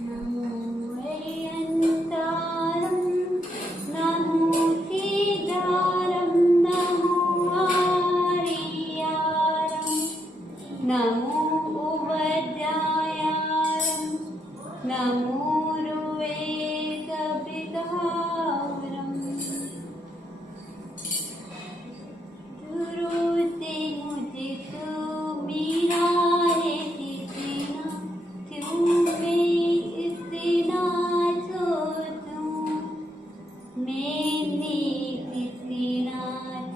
नमो अयंतारं नमो सीतारं नमो आर्यारं नमो उवज्रायारं नमो रुवेकविधारम् दुरुस्ते मुझे तू मेरा है कितना क्यों मैं इतना सोचूं मैंने कितना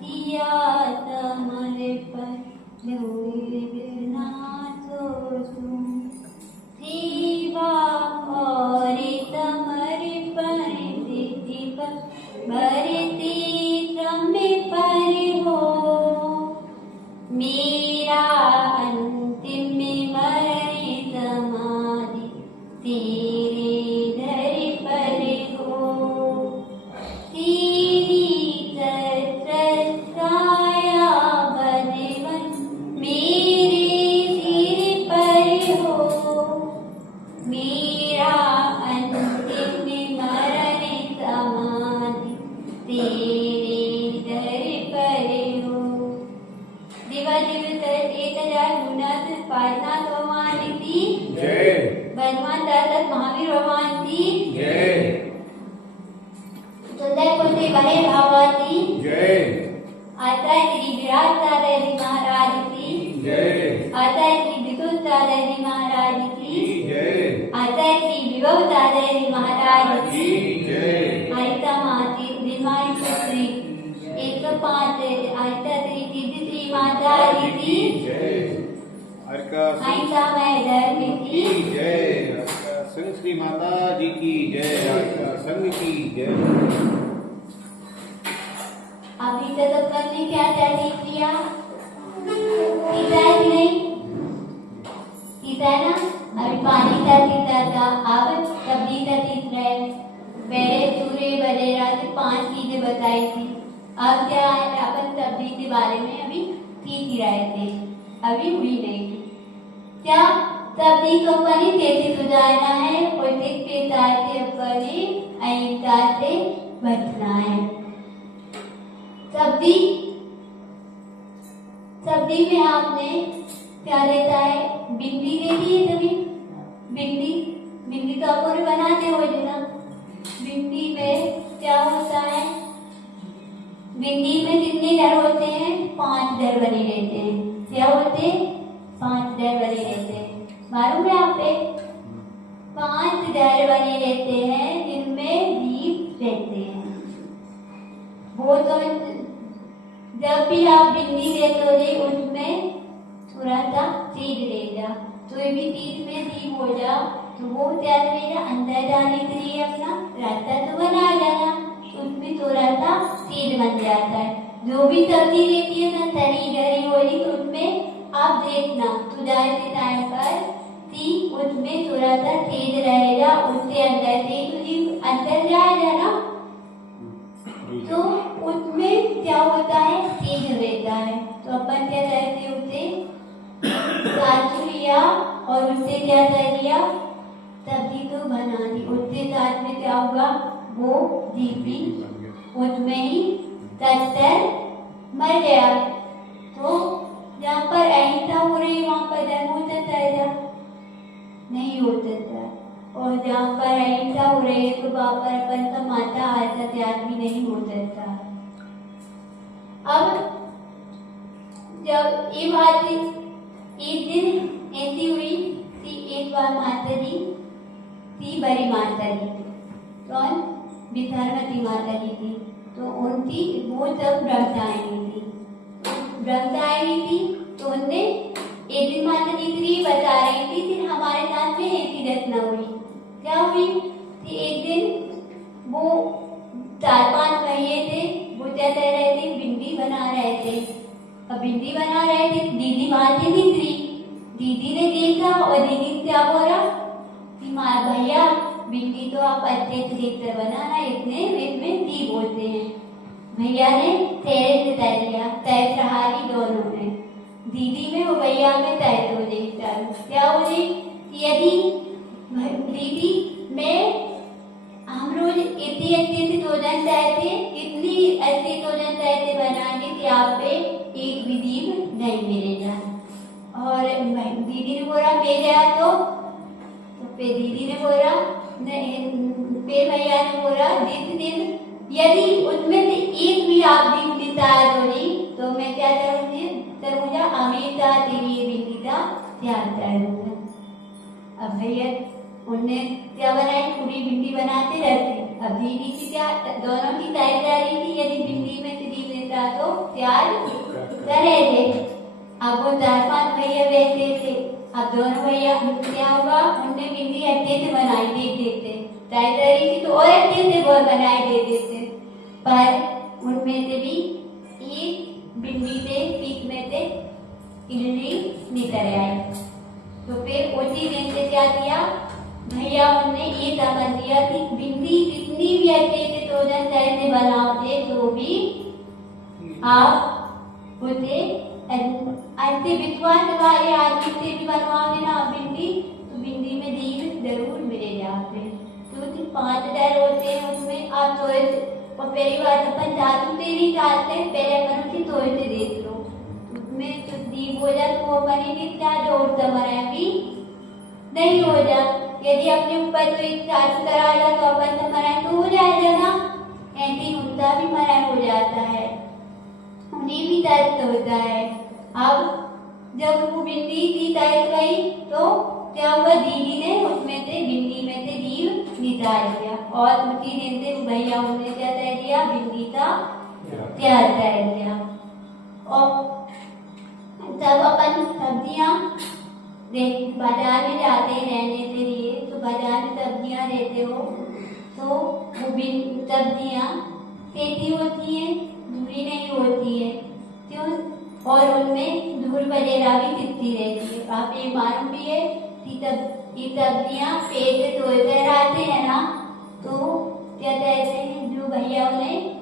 किया तुम्हारे पर क्यों इतना सोचूं सेवा और तुम्हारे पर भरते श्रम पर हो मेरा अंतिम मरण समाधि तेरे दर पर हो तेरी छाया बलवन मेरे सिर पर हो मेरा अंतिम मरण समाधि तेरे दर पर हो देवादेव एक हजार गुणात पार्थनाथ भगवान की जय। बलवान दादा महावीर भगवान की जय। सुंदरपुर से बड़े भावा की जय। आता श्री विराट दादा जी महाराज की जय। आता श्री विदुत दादा जी महाराज की जय। आता श्री विभव दादा जी महाराज की जय। आयता माती दिमाई पुत्री 105 आयता श्री सिद्धि श्री माता जी की जय। अर्का आयता मैं धर्म की जय। अर्का संघ श्री माता जी की जय। अर्का संघ की जय। अभी तक अपन ने क्या तैयारी किया पीता है कि नहीं पीता है ना अभी पानी का पीता था अब सब्जी का पीत रहे पहले सूर्य वगैरह से 5 चीजें बताई थी अब क्या है अपन सब्जी के बारे में अभी सीख ही रहे थे अभी हुई नहीं थी क्या सब्जी को अपन ने कैसे सुधारना है और किस प्रकार से अपन ने अहिंसा से बचना है सब्जी में आपने क्या देता है भिंडी देती है तभी भिंडी का पूरे बनाते हो ना भिंडी में क्या होता है भिंडी में कितने डर होते हैं 5 डर बने रहते हैं क्या होते हैं 5 डर बने रहते हैं मालूम है आप पे 5 डर बने रहते हैं जिनमें जीव रहते हैं वो तो जब भी आप भिंडी देखोगे उसमें थोड़ा सा तेज रहेगा तो ये भी तीर में जीव हो जा तो वो क्या करेगा अंदर जाने के लिए अपना रास्ता तो बना जाना उसमें थोड़ा सा तेज बन जाता है जो भी सब्जी रहती है ना तरी गरी होगी तो उसमें आप देखना सुधार के टाइम पर कि उसमें थोड़ा सा तेज रहेगा उससे अंदर से तो जीव अंदर जाएगा ना तो उसमें क्या होता है तेज रहता है तो अपन क्या करते उसे काट लिया और उससे क्या कर लिया सब्जी को बना दी उसके साथ में क्या हुआ वो जीवी उसमें ही कटर मर गया तो जहाँ पर अहिंसा हो रही वहाँ पर धर्म हो सकता है क्या नहीं हो सकता और जहाँ पर अहिंसा हो रही है तो वहाँ पर अपन का माता आदमी नहीं हो सकता अब जब ये बात एक दिन ऐसी हुई कि एक बार माता जी थी बड़ी माता जी कौन विद्यावती माता जी थी तो उनकी वो सब ब्रह्मचारिणी थी तो उनने एक दिन माता जी श्री बता रही थी कि हमारे साथ में ऐसी घटना हुई क्या हुई कि एक दिन वो 4-5 महीने थे वो क्या कर रहे थे भिंडी बना रहे थे अब भिंडी बना रहे थे दीदी वहां से निकली दीदी ने देखा और दीदी क्या बोला कि माँ भैया भिंडी तो आप अच्छे से देखकर बनाना इतने इसमें जी बोलते हैं भैया ने तेरे से तय लिया तय सहारी दोनों ने दीदी में और भैया में तय हो गई क्या हो गई यदि दीदी मैं हम रोज इतनी अच्छे से भोजन चाहते, इतनी अच्छी भोजन चाहते बनाएंगे कि आप पे एक भी दीप नहीं मिलेगा। और दीदी ने बोला मेरे तो फिर दीदी ने बोला नहीं, फिर भैया ने बोला जिस दिन यदि उनमें से एक भी आप दीप नितार होगी तो मैं क्या करूँगा, हमेशा तेरी ये बिंदी का ध्यान करूँगा। अब भैया उनने क्या बनाई, पूरी भिंडी बनाते रहते। अब दीदी की क्या दोनों की तैयारी थी, यदि भिंडी में से दीप देता तो प्यार करेंगे। अब वो 4-5 भैया बैठे थे। अब दोनों भैया क्या हुआ, उनने भिंडी अच्छे से बनाई दे देते, तैयारी थी तो और अच्छे से वो बनाई दे देते, पर उनमें से भी एक भिंडी से पीक में से इडली निकल आई। तो फिर उसी दिन से क्या किया भैया, उनने ये समझ लिया कि भिंडी कितनी भी अच्छे से भोजन कैसे बनाओगे तो भी आप उसे अच्छे विश्वास वाले आदमी से भी बनवाओगे ना भिंडी, तो भिंडी में दीप जरूर मिलेगा आपसे। तो 5,000 होते हैं उसमें आप थोड़े, और पहली बार अपन जादू से भी चाहते हैं, पहले अपन उसे थोड़े से देख लो, उसमें तो दीप हो जाए तो वो बनी भी क्या जोर समझ भी नहीं हो जा। यदि अपने ऊपर तो एक चार्ज कराएगा तो अपन तो मराए तो हो जाएगा ना, ऐसी उनका भी मराए हो जाता है, उन्हें भी दर्द होता है। अब जब वो भिंडी की दर्द गई तो क्या हुआ, दीदी ने उसमें से भिंडी में से दीप निकाल दिया और उसी दिन से भैया उन्होंने क्या तय दिया, भिंडी का प्यार तय दिया। और जब अपन सब्जियां बाजार में जाते रहने के लिए, तो बाजार में सब्जियां लेते हो तो वो भी सब्जियां तेजी होती है, दूरी नहीं होती है, क्यों, और उनमें धूल वगैरह भी दिखती रहती है। आप ये मालूम भी है कि ये सब्जियां पेट से धोकर आते हैं ना, तो क्या कहते हैं, जो भैया उन्हें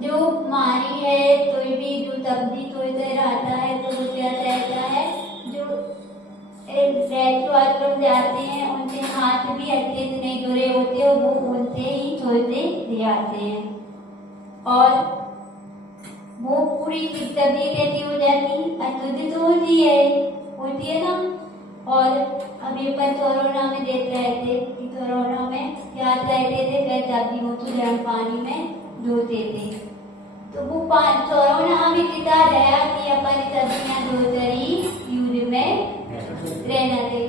जो मारी है तो भी जो सब्जी धोकर आता है तो वो क्या कहता है, जो रेस्टोरेंट जाते हैं उनके हाथ भी अच्छे से नहीं धोए होते, वो उनसे ही धोते ले आते हैं और वो पूरी सब्जी कैसी हो जाती, अशुद्ध तो होती है ना। और अभी पर कोरोना में देख रहे थे कि कोरोना में क्या कहते थे, वह सब्जियों को गर्म पानी में धोते थे, तो वो कोरोना हमें सिखा गया कि अपन सब्जियां धोकर ही यूज में रहना दे।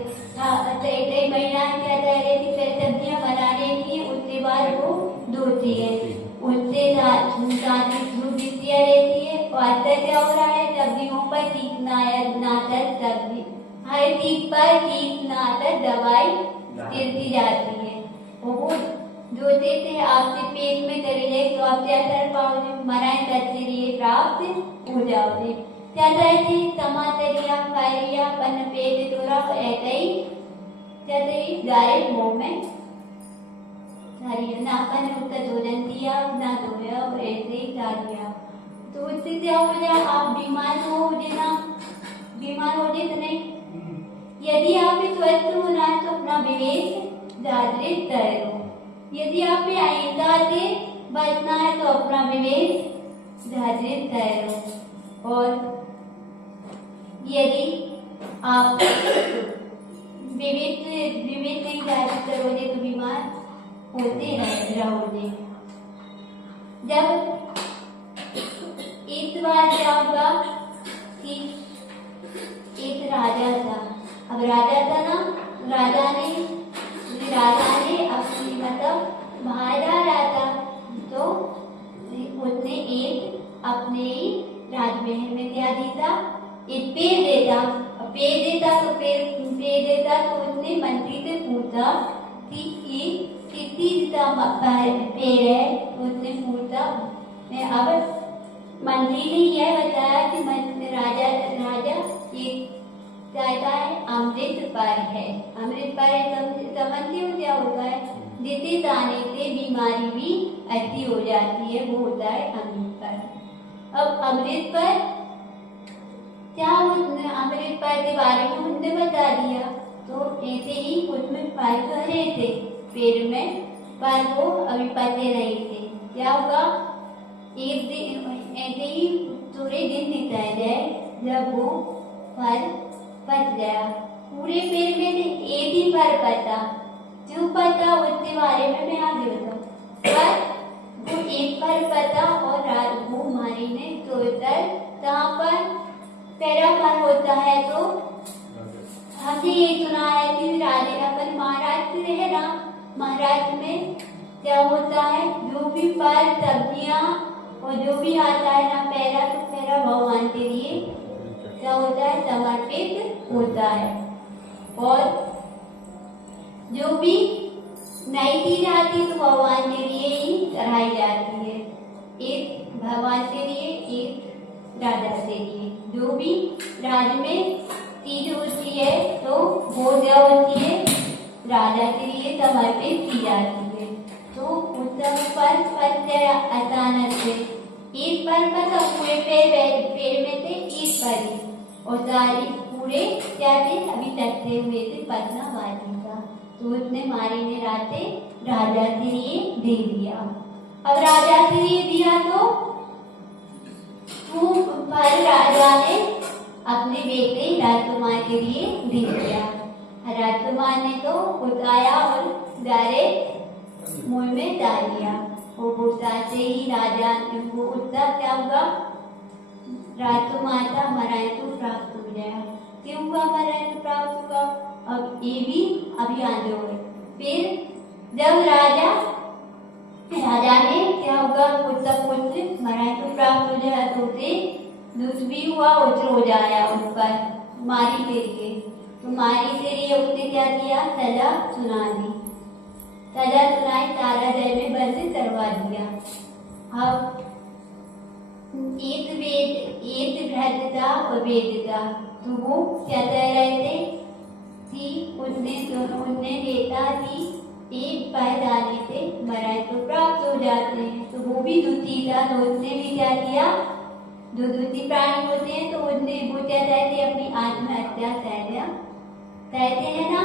कई महिलाएं क्या कह रही थी, पहले सब्जियां बनाने की उसके बाद वो धोती है, उससे धूप दिखती रहती है। और आजकल क्या हो रहा है, सब्जियों पर कीटनाशक सब्जी हर चीज पर कीटनाशक दवाई गिरती जाती है। वो जो देते आपके पेट में चली जाए तो आप क्या कर पाओगे, मराए करते लिए प्राप्त हो जाओगे। क्या कहते टमाटरिया फायरिया पन पेट तोरा ऐसे ही कहते डायरेक्ट मुंह में ना अपन ने उसका भोजन दिया ना धोया और ऐसे ही खा लिया, तो उससे क्या हो जाए, आप बीमार हो जाए, बीमार हो जाए तो नहीं। यदि आप स्वस्थ होना है तो अपना विवेक जागृत करो, यदि आप अहिंसा से बचना है तो अपना विवेक जागृत करो, और यदि आप विवेक नहीं जागृत करोगे तो बीमार होते रहोगे। जब एक बार क्या होगा कि एक राजा था, अब राजा था ना, राजा ने अपनी मतलब बाहर जा रहा था, तो उसने एक अपने राजमहल में क्या देता, एक पेड़ देता तो उसने मंत्री से पूछा कि ये किसी का पेड़ है, उसने पूछा। अब मंत्री ने यह बताया कि राजा ये कहता है अमृत पर है, अमृत पर है, समझते हो क्या होता है, जिसे खाने से बीमारी भी अच्छी हो जाती है, वो होता है अमृत पर। अब अमृत पर क्या, अमृत पर के बारे में उनने बता दिया, तो ऐसे ही उसमें पर भरे थे पेड़ में, पर वो अभी पके नहीं थे। क्या होगा, एक दिन ऐसे ही थोड़े दिन निकल जाए, जब वो फल पक गया। पूरे पेड़ में से एक ही फल पका। जो पता उसके बारे में मैं आगे बताऊँ, पर वो एक फल पता और रात वो मारी ने सोचकर कहाँ पर पहला फल होता है, तो हमने ये सुना है कि राजा अपन महाराष्ट्र है ना, महाराष्ट्र में क्या होता है, जो भी फल सब्जियां और जो भी आता है ना, पहला तो पहला भगवान के लिए क्या होता है, समर्पित होता है। और जो भी नई चीज आती है तो भगवान के लिए ही चढ़ाई जाती है, एक भगवान के लिए, एक राजा के लिए। जो भी राज में चीज होती है तो वो क्या होती है, राजा के लिए समर्पित की जाती है। तो उस पर फल गया अचानक से, एक पर पता पूरे पेड़ में थे एक परी, और सारी पूरे क्या थे, अभी तकते हुए थे पतना बाजी का। तो उसने मारी ने राते राजा के लिए दे दिया। अब राजा के लिए दिया तो वो फल राजा ने अपने बेटे राजकुमार के लिए दे दिया। राजकुमार ने तो उठाया और डायरेक्ट मुंह में डाल दिया। वो उठाते ही राजा वो उठता क्या हुआ, राजकुमार का मृत्यु प्राप्त हो गया। क्यों हुआ मृत्यु प्राप्त हुआ, अब ये भी अभी आगे हुए। फिर जब राजा ने क्या होगा, कुछ मृत्यु प्राप्त हो जाए तो दुष्ट भी हुआ, उच्च हो जाया उस पर मारी तेरी। तो मारी तेरी उसने क्या किया, सजा सुना दी। सजा सुनाई, सारा जेल में बंद करवा दिया। अब एक भ्रष्ट था और वेद था, तो वो क्या कह रहे थे कि उनने देखा कि एक पैर डालने से मृत्यु प्राप्त हो जाते हैं। तो वो भी दुखी था, तो उसने भी क्या किया, जो दुखी प्राणी होते हैं तो उनने वो क्या कहते हैं, अपनी आत्महत्या कहते हैं ना,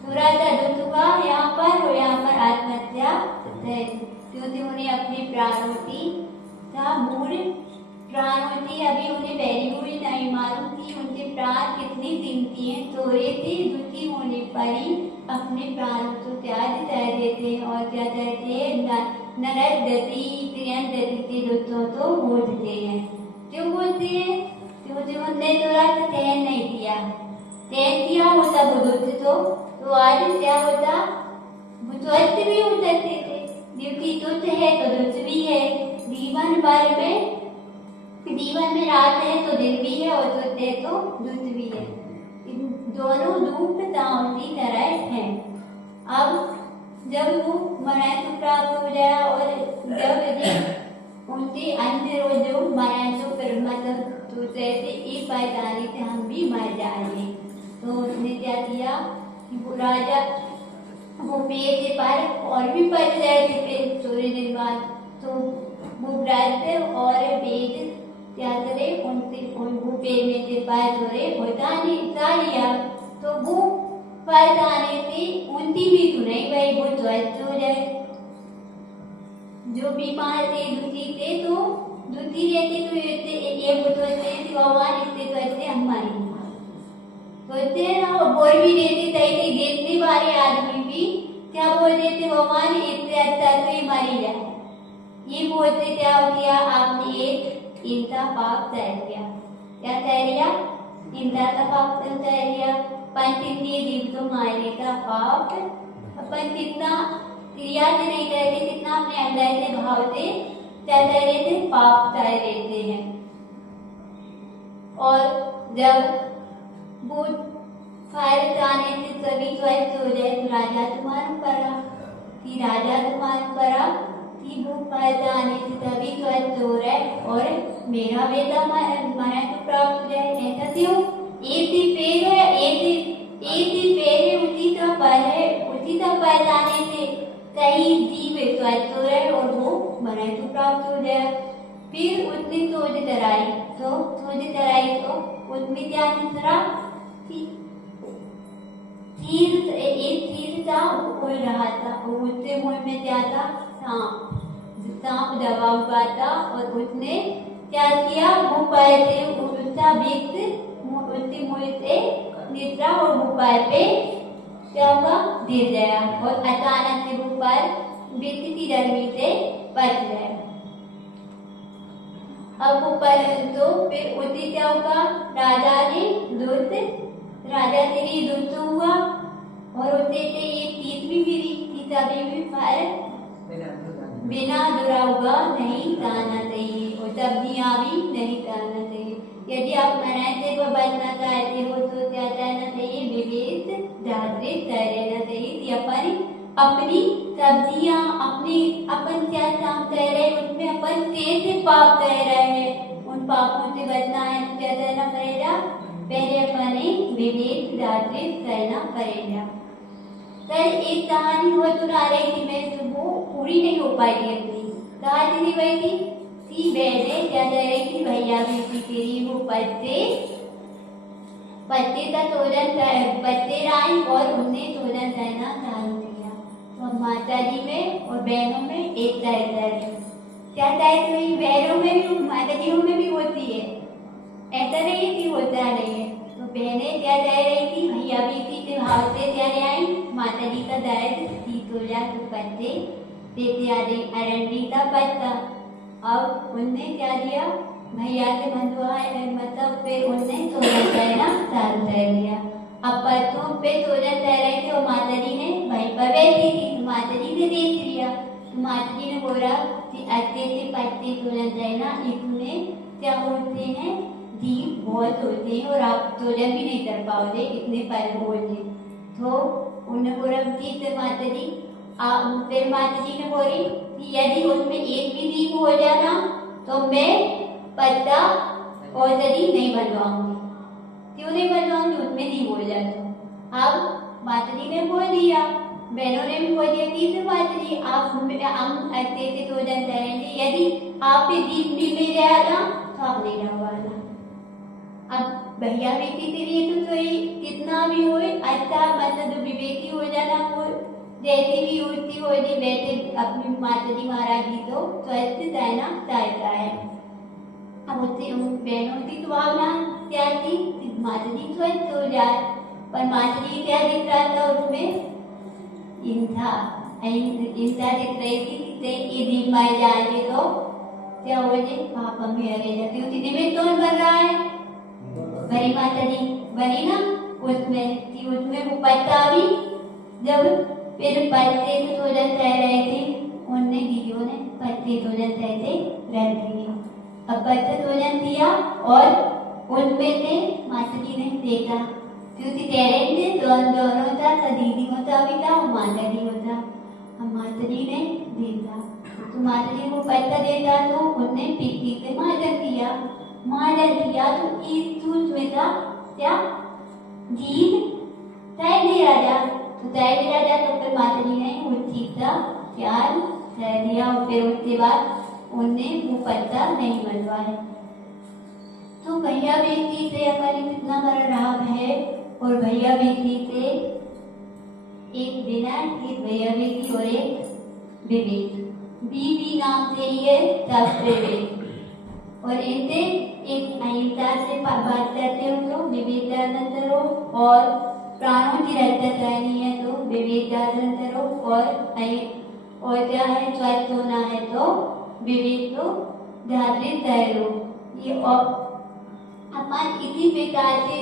पूरा दुख हुआ यहाँ पर, और यहाँ पर आत्महत्या, क्योंकि उन्हें अपनी प्राणों का मूल प्राणों अभी उन्हें पहली हुई नहीं मालूम थी, उनके प्राण कितनी कीमती हैं। थोड़े से दुखी होने पर ही अपने प्राणों को त्याग कर देते हैं, और क्या कहते हैं, नरक गति क्रियन गति के दुखों को बोलते हैं। क्यों बोलते हैं, क्योंकि उनने थोड़ा सा सहन नहीं किया, सहन किया होता वो दुख तो आज क्या होता, वो स्वस्थ भी हो सकते थे। क्योंकि दुख है तो दुख भी है, जीवन भर में रात है तो दिन भी है, और दुख है तो दुख भी है। इन दोनों दुख की तरह हैं। अब जब वो मृत्यु प्राप्त हो जाए, और जब उनके अंदर वो जो मृत्यु फिर मतलब तो जैसे एक पैदानी से हम भी मर जाएंगे, तो उसने क्या किया कि वो राजा वो पेड़ के पार और भी पड़ जाए थे थोड़े दिन बाद, तो वो व्रत और वेद क्या करे, वो पेड़ में से पार थोड़े उठा लिया। तो वो पैदाने से उनकी भी तो नहीं भाई, वो स्वस्थ हो जाए। जो बीमार थे दुखी थे तो दुखी रहते तो ये सोचते भगवान इससे तो ऐसे हम मारेंगे, सोचते हैं ना, और बोल भी देते थे, गिरने वाले आदमी भी क्या बोल देते, भगवान इससे अच्छा तो ये मारी जाए। ये बोलते क्या हो गया, आपने एक इनका पाप तय किया। क्या तय किया, इनका का पाप तय किया। पंचीय जीव तो मारने का पाप अपन कितना क्रिया से नहीं करते, कितना अपने अंदर से भाव से क्या कर रहे थे, पाप तय लेते हैं। और जब वो फायर जाने से सभी स्वस्थ हो जाए, तो राजा तुम्हारा करा कि वो फायर जाने से सभी स्वस्थ हो रहे, और मेरा बेटा मृत्यु प्राप्त हो जाए। ऐसा क्यों, एक ही पेड़ है, उसी का फल जाने से कई जीव स्वस्थ हो रहे और वो मृत्यु प्राप्त हो जाए। फिर उसने सोच कराई, तो उसमें क्या निकला कि एक तीर था, उड़ रहा था, और उड़ते मुड़ में क्या था? सांप। सांप दबा हुआ था और उसने क्या किया? वो पैर से उसका व्यक्ति उड़ते मुड़ते निद्रा और वो पैर पे क्या हुआ? गिर गया और अचानक से वो पैर व्यक्ति की गर्मी से बच गया। अब ऊपर तो फिर उसी क्या होगा? राजा से भी दुष्ट हुआ और उसे से ये तीस भी गिरी कि तभी भी फल बिना दुरा हुआ नहीं खाना चाहिए और सब्जियां भी नहीं खाना चाहिए। यदि आप मनाए से को बचना चाहते हो तो क्या करना चाहिए? विवेक जागृत कर लेना चाहिए कि अपनी सब्जियां अपन क्या काम कर रहे हैं उसमें अपन कैसे पाप कर रहे हैं, उन पापों से बचना है तो क्या करना पड़ेगा? पहले अपने विवेक जागृत करना पड़ेगा। कल एक कहानी वो सुना रही थी मैं, तो वो पूरी नहीं हो पाई थी अपनी कहानी नहीं गई थी बहने क्या कह रही थी? भैया बेटी तेरी वो पत्ते का तोरण पत्ते लाए और उन्हें तोरण करना चालू किया। तो माता जी में और बहनों में एक तरह क्या तय हुई? बहनों में भी माता जी में भी होती है, ऐसा नहीं कि होता नहीं है। तो बहनें क्या कह रही थी? भैया बेटी से भाव से क्या ले आई? माता जी का दर्द तीतोला के पत्ते देते आ रही, अरंडी का पत्ता। अब उनने क्या दिया? भैया के मंदुआ मतलब फिर उनने तोरण करना चालू कर दिया। अब पत्तों पे तोरण कर रहे थे और माता जी ने वहीं पर बैठी थी, तो माता जी ने देख लिया। तो माता जी ने बोला कि अच्छे से पत्ते तोरण करना, इसमें क्या होते हैं? जीव बहुत होते हैं और आप तोरण भी नहीं कर पाओगे, इतने पर होते। तो उन्होंने बोला ठीक है माता जी। फिर माता जी ने बोली कि यदि उसमें एक भी जीव हो जाना तो मैं पत्ता और जरी नहीं बनवाऊंगी। क्यों नहीं बनवाऊंगी? उसमें जीव हो जाता। अब माता जी ने बोल दिया, बहनों ने भी बोल दिया ठीक है माता जी, आप हम अच्छे से तोरण करेंगे, यदि आप पे जीव भी मिल जाएगा तो आप नहीं रखवाना। अब भैया बेटी के लिए तो कितना भी हो अच्छा मतलब विवेकी हो जाना, वो जैसी भी होती हो वैसे अपनी माता जी महाराज जी तो स्वस्थ रहना चाहता है। अब उससे उन बहनों की तो भावना क्या थी? माता जी स्वस्थ हो जाए, पर माता जी क्या दिख रहा था उसमें? हिंसा दिख रही थी। ये दिन मर जाएंगे तो क्या हो जाए? पाप में अरे जाती उसी निमित्त कौन बन रहा है? बड़ी माता जी बनी ना, उसमें वो पत्ता भी जब फिर पत्ते तो तोरण कह रहे थे, उनने दीदियों ने पत्ते तोरण कहते रख दिए। अब पत्ते तोरण दिया और उनमें से माता जी ने देखा क्योंकि तेरे थे दोनों था, दीदी होता भी था और माता जी होता। अब माता जी ने देखा तो माता जी को पत्ता देता तो उनने पीठी से मादर दिया तो इस सूच में था क्या? जीव तय दे राजा, तो तय दे राजा तो फिर माता जी ने वो चीज का प्यार कर दिया और फिर उसके बाद उनने वो पत्ता नहीं बनवाया। तो भैया बेटी से हमारी कितना बड़ा राग है और भैया बेटी से एक बिना एक भैया बेटी और एक विवेक, बीबी नाम से ही है तब विवेक, और इनसे एक अहिंसा से बात करते हो तो विवेकानंद करो, और प्राणों की रक्षा करनी है तो विवेकानंद करो, और क्या है स्वस्थ होना है तो विवेक को जागृत कर लो। ये अपन इसी प्रकार से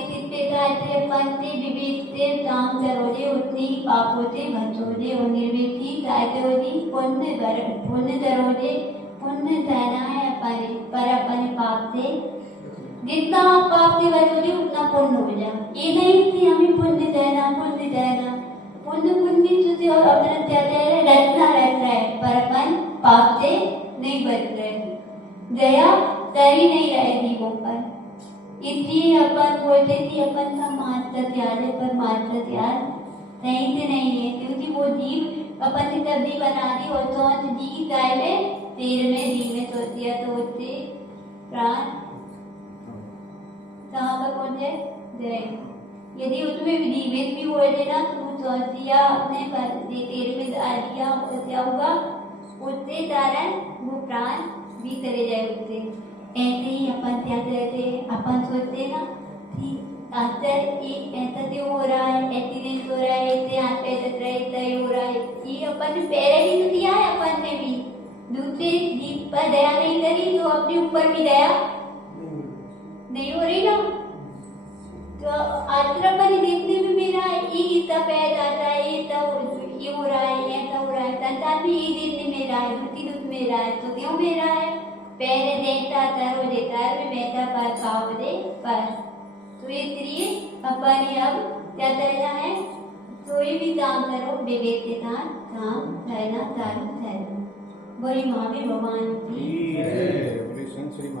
अपन से विवेक से काम करोगे उतनी ही पापों से बचोगे और निर्विधि चाहते पुण्य करोगे। पुण्य करना है अपने पाप से, जितना आप पाप से बचोगे उतना पुण्य हो जाए। ये नहीं कि हमें पुण्य करना पुण्य से और अपना रचना रहता है, पर अपन पाप से नहीं बच रहे, दया सही नहीं रहे जीवों पर। इसलिए अपन बोलते कि अपन का मानता त्याग है, पर मानता त्याग सही से नहीं है, क्योंकि वो जीव अपन ने सब्जी बना दी और सोच दी गाय में तेल में घी में सोच दिया तो उससे प्राण कहाँ पर पहुंचे? जय यदि उसमें विधिवत भी बोल देना तो तू सोच दिया अपने तेरे में डाल दिया क्या होगा, उससे कारण वो प्राण भी चले जाए उससे। ऐसे ही अपन क्या कहते, अपन सोचते ना कि आजकल ये ऐसा क्यों हो रहा है, एक्सीडेंट हो रहा है, ऐसे हाथ पे चल रहा है, ऐसा ही हो रहा है, ये अपन ने पहले भी तो दिया है। अपन ने भी दूसरे जीव पर दया नहीं करी तो अपने ऊपर भी दया नहीं हो रही ना। तो आजकल अपन देखने में मेरा ये इतना पैर आता है, ये हो रहा है, ऐसा हो रहा है, संसार में ये देखने में रहा है, दुखी दुख में रहा है, तो क्यों में रहा है? पहले देखता करो देता है मैं बेहतर पर पाव दे पर। तो इसलिए अपन अब क्या करना है, कोई भी काम करो विवेक के साथ काम करना चालू करना। बड़ी माँ भी भगवान की जय। बोली संत श्री माता